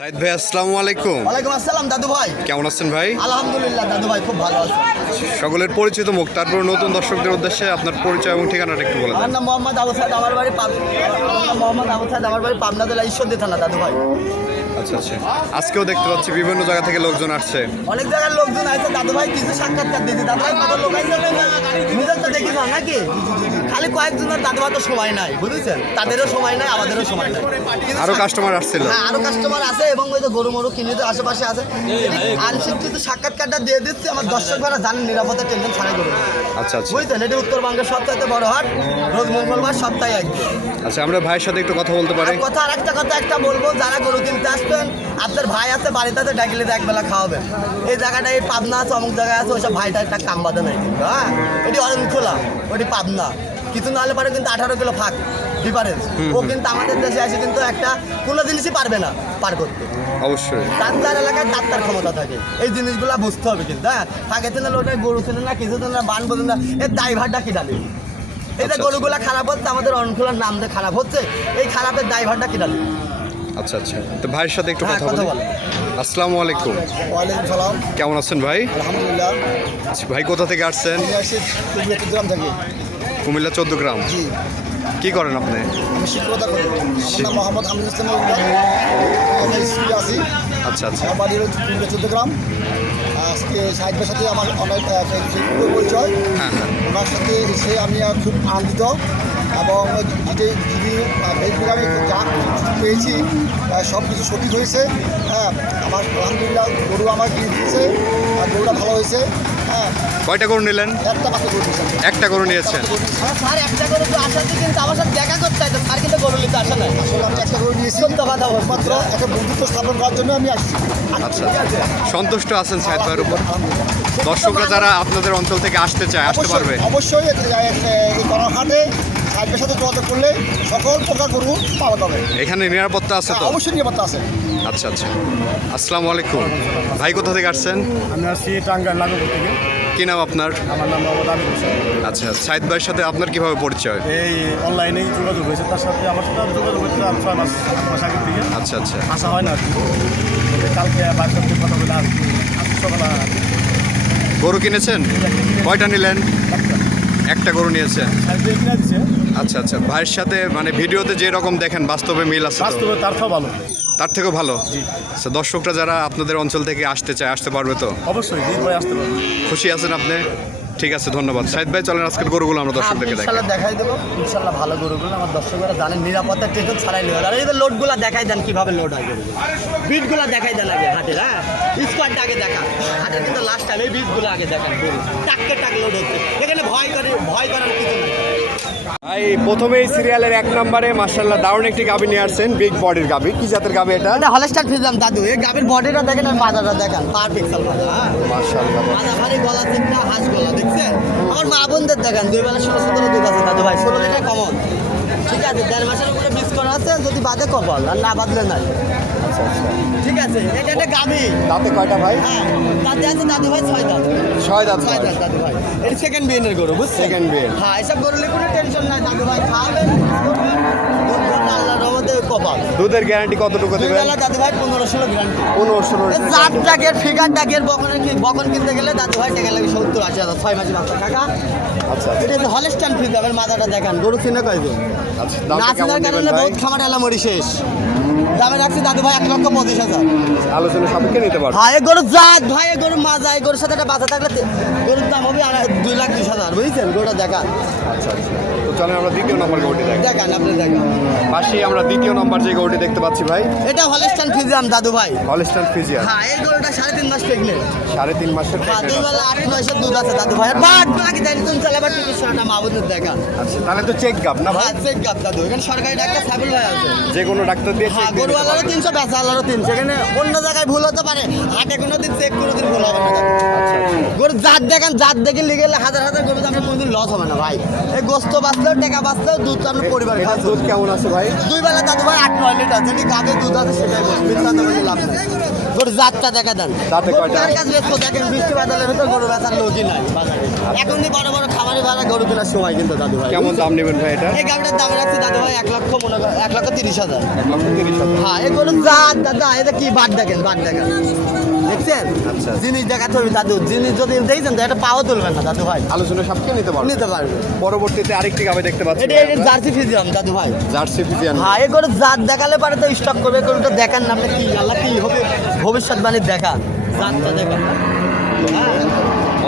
সাইদ ভাই আসসালামু আলাইকুম ওয়ালাইকুম আসসালাম দাদু ভাই কেমন আছেন ভাই আলহামদুলিল্লাহ দাদু ভাই খুব ভালো আছি সকলের পরিচিত মুখ তারপর নতুন দর্শকদের উদ্দেশ্যে আপনার পরিচয় এবং ঠিকানাটা একটু বলে দেন আমার নাম মোহাম্মদ আবু সাদ আমার বাড়ি পাবনা মোহাম্মদ আবু সাদ আমার বাড়ি পাবনা জেলা ঈশ্বরদী থানা দাদু ভাই আচ্ছা আচ্ছা আজকেও দেখতে পাচ্ছি বিভিন্ন জায়গা থেকে লোকজন আসছে অনেক জায়গার লোকজন আসছে দাদু ভাই কিছু সাক্ষাৎকার দিয়েছে দাদু ভাই কত লোক আসছে নিজেরটা দেখি না নাকি খালি কয়েকজনের দাদু ভাই তো সময় নাই বুঝেছেন তাদেরও সময় নাই আমাদেরও সময় নাই আরো কাস্টমার আসছিল হ্যাঁ আরো কাস্টমার আছে এবং ওই যে গরু মরু কিনে তো আশেপাশে আছে কিন্তু সাক্ষাৎকারটা দিয়ে দিচ্ছে আমার দর্শক ভাড়া জানেন নিরাপত্তা টেনশন ছাড়াই করে আচ্ছা আচ্ছা বুঝছেন এটা উত্তরবঙ্গের সবচাইতে বড় হাট রোজ মঙ্গলবার সপ্তাহে একদিন আচ্ছা আমরা ভাইয়ের সাথে একটু কথা বলতে পারি কথা আর একটা কথা একটা বলবো যারা গরু কিনতে আসবে আসবেন আপনার ভাই আছে বাড়িতে আছে তো একবেলা খাওয়াবেন এই জায়গাটা এই পাবনা আছে অমুক জায়গায় আছে ওইসব ভাইটা একটা কাম বাঁধে নাই কিন্তু হ্যাঁ ওটি অরেঞ্জ খোলা ওটি পাবনা কিছু না হলে পারে কিন্তু আঠারো কিলো ফাঁক ডিফারেন্স ও কিন্তু আমাদের দেশে আসে কিন্তু একটা কোনো জিনিসই পারবে না পার করতে অবশ্যই ডাক্তার এলাকায় ডাক্তার ক্ষমতা থাকে এই জিনিসগুলো বুঝতে হবে কিন্তু হ্যাঁ ফাঁকে না ওটা গরু ছিল না কিছু ছিল না বান বোঝেন না এর ড্রাইভারটা কি ডালি এই যে আচ্ছা, আচ্ছা। গরুগুলা খারাপ হচ্ছে আমাদের অনখোলার নাম যে খারাপ হচ্ছে এই খারাপের ড্রাইভারটা কি ডালে আচ্ছা আচ্ছা তো ভাইয়ের সাথে একটু হ্যাঁ, কথা বলি আসসালামু আলাইকুম ওয়ালাইকুম সালাম কেমন আছেন ভাই আলহামদুলিল্লাহ আচ্ছা, ভাই কোথা থেকে আসছেন গ্রাম থেকে কুমিল্লা চোদ্দ গ্রাম কি করেন আপনি আমি শিক্ষকতা আমি স্কুলে আছি আচ্ছা আচ্ছা আমার বাড়ি হচ্ছে চোদ্দ গ্রাম আজকে সাহেবের সাথে আমার অনেক পরিচয় হ্যাঁ হ্যাঁ ওনার সাথে এসে আমি খুব আনন্দিত এবং যে যিনি ফেসবুকে আমি যা পেয়েছি সব কিছু সঠিক হয়েছে হ্যাঁ আমার আলহামদুলিল্লাহ গরু আমার কি দিয়েছে আর গরুটা ভালো হয়েছে হ্যাঁ কয়টা গরু নিলেন একটা মাত্র গরু একটা গরু নিয়েছেন হ্যাঁ, স্যার একটা গরু তো আসার কিন্তু আমার সাথে দেখা করতে হয় স্যার কিন্তু গরু নিতে আসা নাই আসলে আমি একটা গরু নিয়েছি তো কথা মাত্র একটা বন্ধুত্ব স্থাপন করার জন্য আমি আসছি আচ্ছা, আচ্ছা। সন্তুষ্ট আছেন সাহেব ভাইয়ের উপর দর্শকরা যারা আপনাদের অঞ্চল থেকে আসতে চায় আসতে পারবে অবশ্যই এই গণহাটে সাহেবের সাথে যোগাযোগ করলে সকল প্রকার গরু পাওয়া যাবে এখানে নিরাপত্তা আছে তো হ্যাঁ, অবশ্যই নিরাপত্তা আছে আচ্ছা আচ্ছা আসসালামু আলাইকুম ভাই কোথা থেকে আসছেন আমি আসছি টাঙ্গাইল নাগপুর থেকে কি নাম আপনার আমার নাম মোহাম্মদ আমির হোসেন আচ্ছা সাইদ ভাইয়ের সাথে আপনার কিভাবে পরিচয় এই অনলাইনেই যোগাযোগ হয়েছে তার সাথে আমার সাথে যোগাযোগ হয়েছে আমি ছয় মাস মাস আগে থেকে আচ্ছা আচ্ছা আসা হয় না আর কি কালকে বাড়ির সাথে কথা বলে আসছি আজকে গরু কিনেছেন কয়টা নিলেন একটা গরু নিয়েছেন আচ্ছা আচ্ছা ভাইয়ের সাথে মানে ভিডিওতে যে রকম দেখেন বাস্তবে মিল আছে বাস্তবে তার থেকে ভালো তার থেকেও ভালো জি আচ্ছা, দর্শকরা যারা আপনাদের অঞ্চল থেকে আসতে চায় আসতে পারবে তো অবশ্যই আসতে পারবে খুশি আছেন আপনি ঠিক আছে ধন্যবাদ সাইদ ভাই চলেন আজকের গরুগুলো আমরা হ্যাঁ, দর্শক দেখে দেখাই দেবো ইনশাআল্লাহ ভালো গরুগুলো আমার দর্শকরা জানেন নিরাপত্তা টেকন ছাড়াই আর লোডগুলো দেখাই দেন কিভাবে লোড হয় গরুগুলো বিটগুলো দেখাই দেন আগে হাটের হ্যাঁ আগে দেখা কিন্তু লাস্ট টাইম এই বিটগুলো আগে দেখান গরু টাক লোড হচ্ছে এখানে ভয় করে ভয় করার কিছু ভাই প্রথমেই সিরিয়ালের এক নম্বরে মার্শাল্লাহ দারুণ একটি গাবি নিয়ে আসছেন বিগ বডির গাবি কি জাতের গাবি এটা এটা হলস্টার দাদু এই গাবির বডিটা দেখেন আর মাথাটা দেখেন পারফেক্ট হ্যাঁ? মার্শাল্লাহ মাথা ভারী গলা চিন্তা হাঁস গলা দেখেন বুঝছেন আমার মা বোনদের দেখেন দুই বেলা ষোলো সতেরো দুধ আছে দাদু ভাই ষোলো লিটার কমন ঠিক আছে দেড় মাসের উপরে মিস করা আছে যদি বাদে কপাল আর না বাদলে না ঠিক আছে এটা একটা গাভি দাঁতে কয়টা ভাই হ্যাঁ দাঁতে আছে দাদু ভাই ছয় দাঁত ছয় দাঁত ছয় দাঁত দাদু ভাই এটা সেকেন্ড বিয়ের গরু বুঝছেন সেকেন্ড বিয়ে হ্যাঁ এসব গরু কোনো টেনশন নাই দাদু ভাই খাওয়াবেন দুধের গ্যারান্টি কতটুকু দেবে দাদি ভাই পনেরো ষোলো গ্যারান্টি পনেরো ষোলো জাত ডাকের ফিগার ডাকের বকনের বকন কিনতে গেলে দাদি ভাই টাকা লাগে সত্তর আশি হাজার ছয় মাসে বাচ্চা টাকা আচ্ছা এটা হচ্ছে হলেস্টান ফিগারের মাথাটা দেখান গরু চিনে কয়জন আচ্ছা, না চিনার কারণে বহুত খামার আলামরি শেষ দামে রাখছি দাদু ভাই এক লক্ষ পঁচিশ হাজার আলোচনা সাপেক্ষে নিতে পারবো ভাই হ্যাঁ, গরু জাত ভাই গরু মা গরুর সাথে একটা বাচ্চা থাকলে গরুর দাম হবে দুই লাখ বিশ হাজার বুঝছেন গরুটা দেখান আচ্ছা আচ্ছা চলেন আমরা দ্বিতীয় নম্বর গরুটি দেখি দেখান আপনি দেখান পাশে আমরা দ্বিতীয় নম্বর যে গরুটি দেখতে পাচ্ছি ভাই এটা হলস্টান ফিজিয়াম দাদু ভাই হলস্টান ফিজিয়াম হ্যাঁ এই গরুটা সাড়ে তিন মাস প্রেগনেন্ট সাড়ে তিন মাসের হ্যাঁ, দুই বেলা আট নয়শো দুধ আছে দাদু ভাই বাট বাকি দেন তুমি চলে আবার টিভি শোনা মাহবুদুর দেখা আচ্ছা তাহলে তো চেক গাপ না ভাই চেক হ্যাঁ, গাপ দাদু এখানে সরকারি ডাক্তার সাবুল ভাই আছে যে কোনো ডাক্তার দিয়ে হ্যাঁ গরুওয়ালারও তিনশো বেচাওয়ালারও তিনশো এখানে অন্য জায়গায় ভুল হতে পারে হাটে কোনো দিন চেক কোনো দিন ভুল হবে না আচ্ছা, আচ্ছা। গরু জাত দেখেন জাত দেখে লিখে গেলে হাজার হাজার গরু আপনার কোনো লস হবে না ভাই এই গোস্ত বাস্ত বাঁচলেও টাকা বাঁচলেও দুধ তো আমরা পরিবার দুধ কেমন আছে ভাই দুই বেলা দাদু ভাই আট নয় লিটার যেটি গাবে দুধ আছে সেটাই মিথ্যা লাভ তোর জাতটা দেখা দেন তার কাছে দেখেন বৃষ্টি বাদলের ভেতর গরু বেচার লোকই নাই এখন বড় বড় খামারে ভাড়া গরু কেনার সময় কিন্তু দাদু ভাই কেমন দাম রাখছি দাদু ভাই এক লক্ষ এক লক্ষ তিরিশ হাজার হ্যাঁ এই গরু দাদা কি বাদ দেখেন বাদ দেখেন বুঝছেন জিনিস আচ্ছা। দেখাতে হবে দাদু জিনিস যদি দেখছেন এটা না দাদু ভাই আলোচনা সবকে নিতে পারবে নিতে পারবে পরবর্তীতে আরেকটি গাবে দেখতে পাচ্ছি এটা এটা জার্সি দাদু ভাই জার্সি হ্যাঁ এ করে জাত দেখালে পারে তো স্টক করবে করে তো দেখান না আপনি কি আল্লাহ কি হবে ভবিষ্যৎবাণী দেখা জাতটা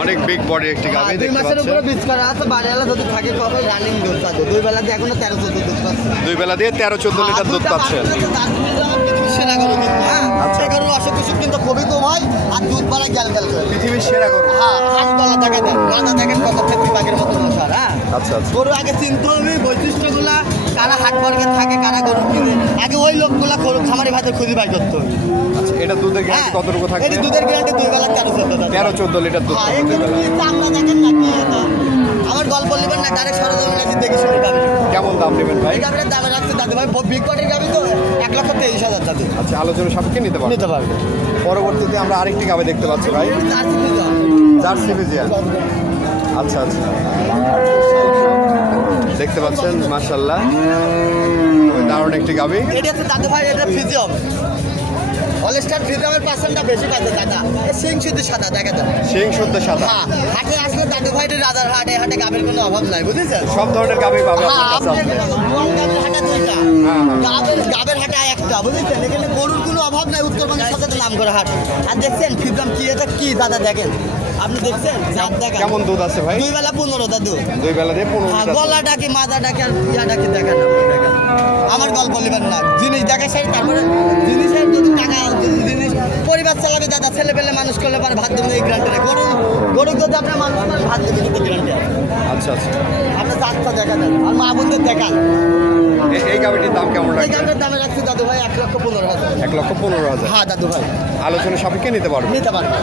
অনেক বিগ বডির একটি হ্যাঁ, দেখতে পাচ্ছেন দুই মাসের উপরে বীজ করা আছে বাড়িওয়ালা যদি থাকে তবে রানিং দুধ দুই বেলা দিয়ে এখনো 13 14 দুধ পাচ্ছে দুই বেলা দিয়ে 13 14 হ্যাঁ, লিটার দুধ পাচ্ছে সেনা ওষুধ কিন্তু খুবই কম হয় আর দুধ বাড়ায় গ্যাল গ্যাল পৃথিবীর সেরা গরু হ্যাঁ হাত গলা দেখে দেন রাজা দেখেন কত ক্ষেত্রে বাঘের মতো মশার হ্যাঁ আচ্ছা, আচ্ছা গরু আগে চিনতে হবে বৈশিষ্ট্যগুলা কারা হাট বর্গে থাকে কারা গরু কিনে আগে ওই লোকগুলা খামারি ভাতের খুঁজে বাই করতে আচ্ছা এটা দুধের গ্যারান্টি কতটুকু থাকে এটা দুধের গ্যারান্টি দুই বেলা তেরো চোদ্দ তেরো চোদ্দ লিটার দুধ হ্যাঁ, চামড়া না কি আমার গল্প লিবেন না ডাইরেক্ট সরজমিনে দেখে শুনে কেমন দাম নেবেন ভাই গাভিটার দাম রাখতে দাদু ভাই বিগ কোয়ালিটির গাভি তো এক লক্ষ তেইশ হাজার দাদু আচ্ছা আলোচনা সবকে নিতে পারবে নিতে পারবেন পরবর্তীতে আমরা আরেকটি গাভি দেখতে পাচ্ছি ভাই জার্সি ফিজিয়ান আচ্ছা আচ্ছা দেখতে পাচ্ছেন মাসাল্লাহ দারুণ একটি গাভি এটা হচ্ছে দাদু ভাই এটা ফিজিয়াম অলস্টার ফিল্ডামের পার্সেন্টটা বেশি পাচ্ছে দাদা সিং শুদ্ধ সাদা দেখা যায় সিং শুদ্ধ সাদা হ্যাঁ হাটে আসলে দাদু ভাইটের রাজার হাটে হাটে কোনো অভাব নাই বুঝেছেন সব ধরনের হাটে একটা বুঝেছেন এখানে গরুর কোনো অভাব নাই উত্তরবঙ্গের সাথে নাম করে হাট আর দেখছেন ফিল্ডাম কি এটা কি দাদা দেখেন আপনি দেখছেন জাত দেখা কেমন দুধ আছে ভাই দুই বেলা পনেরো দাদু দুই বেলা দিয়ে পনেরো হ্যাঁ, গলাটা কি মাথাটা কি আর পিয়াটা কি দেখেন আমার গল্প নেবেন না জিনিস দেখা সেই তারপরে জিনিসের যদি পরিবার চালাবে দাদা ছেলে পেলে মানুষ করলে পারে ভাত দেবেন এই গ্রান্টে গরু গরু যদি আপনার মানুষ করলে ভাত দেবেন কিন্তু গ্রান্টে আচ্ছা আচ্ছা আপনার চারটা দেখা দেন আর মা বন্ধুর দেখান এই গাভিটির দাম কেমন লাগবে এই গাভিটির দামে রাখছি দাদু ভাই এক লক্ষ পনেরো হাজার এক লক্ষ পনেরো হাজার হ্যাঁ দাদু ভাই আলোচনা সাপেক্ষে নিতে পারবো নিতে পারবো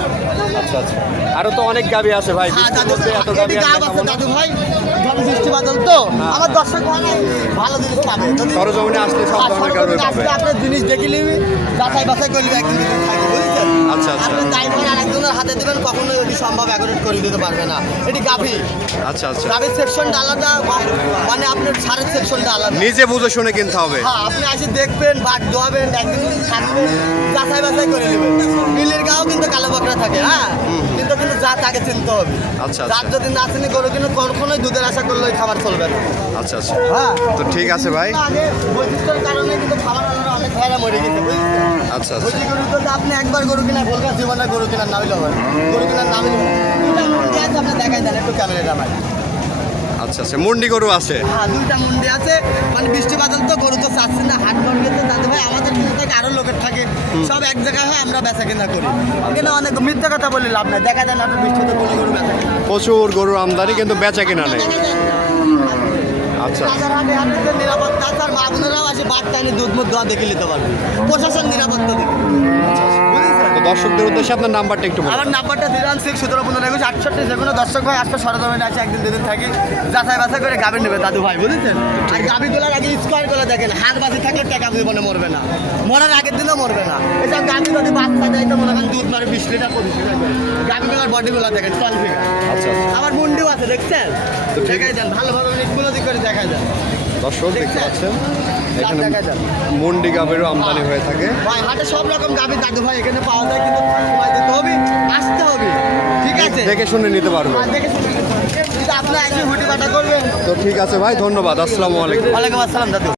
আচ্ছা আচ্ছা আরো তো অনেক গাভি আছে ভাই হ্যাঁ, দাদু এত গাভি আছে দাদু ভাই ভাবে বৃষ্টি বাদল তো হ্যাঁ। আমার দর্শক মানে ভালো জিনিস পাবে সরজমিনে আসলে সব হ্যাঁ, ধরনের গাভি পাবে আপনি জিনিস দেখে নিবি বাছাই বাছাই করলে একদিন সম্ভব অ্যাকোরেট করে দিতে পারবে না এটি গাভী আচ্ছা আচ্ছা গাভীর সেকশনটা আলাদা মানে আপনার সারের সেকশনটা আলাদা নিজে বুঝে শুনে কিনতে হবে হ্যাঁ আপনি এসে দেখবেন বাট দোয়াবেন একদিন থাকবেন যাচাই বাছাই করে নেবেন বিলের গাও কিন্তু কালো বাকড়া থাকে হ্যাঁ কিন্তু কিন্তু যা তাকে চিনতে হবে আচ্ছা যার আচ্ছা। যদি না চিনি গরু কিন্তু কখনোই দুধের আশা করলে খাবার চলবে না আচ্ছা আচ্ছা হ্যাঁ তো ঠিক আছে ভাই বৈশিষ্ট্যের কারণে কিন্তু খাবার আচ্ছা, আচ্ছা। আপনি একবার গরু কিনা গরু কিনা না গরু কিনা আপনার দেখাই দেন একটু আচ্ছা আচ্ছা মুন্ডি গরু আছে হ্যাঁ, দুইটা আছে মানে বৃষ্টি বাদল তো গরু তো চাচ্ছে না হাট গরু তো দাদা ভাই আমাদের কিন্তু থাকে আরো লোকের থাকে সব এক জায়গায় হয় আমরা বেচা কেনা করি কিন্তু অনেক মিথ্যা কথা বলে লাভ নাই দেখা যায় না বৃষ্টিতে কোনো গরু বেচা প্রচুর গরুর আমদানি কিন্তু বেচা কেনা নেই আচ্ছা রাজারহাটে হাটতে নিরাপত্তা তার মা বোনেরাও আছে বাচ্চা নিয়ে দুধ মুখ দোয়া দেখে নিতে পারবে প্রশাসন নিরাপত্তা দেখে আচ্ছা, আচ্ছা। দর্শকদের উদ্দেশ্যে আপনার নাম্বারটা একটু আমার নাম্বারটা দিলাম সিক্স সতেরো পনেরো একুশ আটষট্টি যে কোনো দর্শক ভাই আসলে সরজমিনে আছে একদিন দুদিন থাকি যাচাই বাছাই করে গাবি নেবে দাদু ভাই বুঝেছেন আর গাভীগুলার আগে স্কোয়ার করে দেখেন হাত বাজি থাকলে টাকা জীবনে মরবে না মরার আগের দিনও মরবে না এটা গাবি যদি বাচ্চা দেয় তো মনে করেন দুধ মারে বিশ লিটার করি বডি বডিগুলো দেখেন চল আচ্ছা আবার আচ্ছা। মুন্ডিও আছে দেখছেন দেখাই যান ভালো ভালো দিকগুলো দিক করে দেখা যায় দর্শক দেখতে পাচ্ছেন এখানে মন্ডি আমদানি হয়ে থাকে ভাই হাটে সব রকম গাভীর দাদু ভাই এখানে পাওয়া যায় কিন্তু হবে আসতে হবে ঠিক আছে দেখে শুনে নিতে পারবো হ্যাঁ, তো ঠিক আছে ভাই ধন্যবাদ আসসালামু আলাইকুম ওয়ালাইকুম আসসালাম দাদু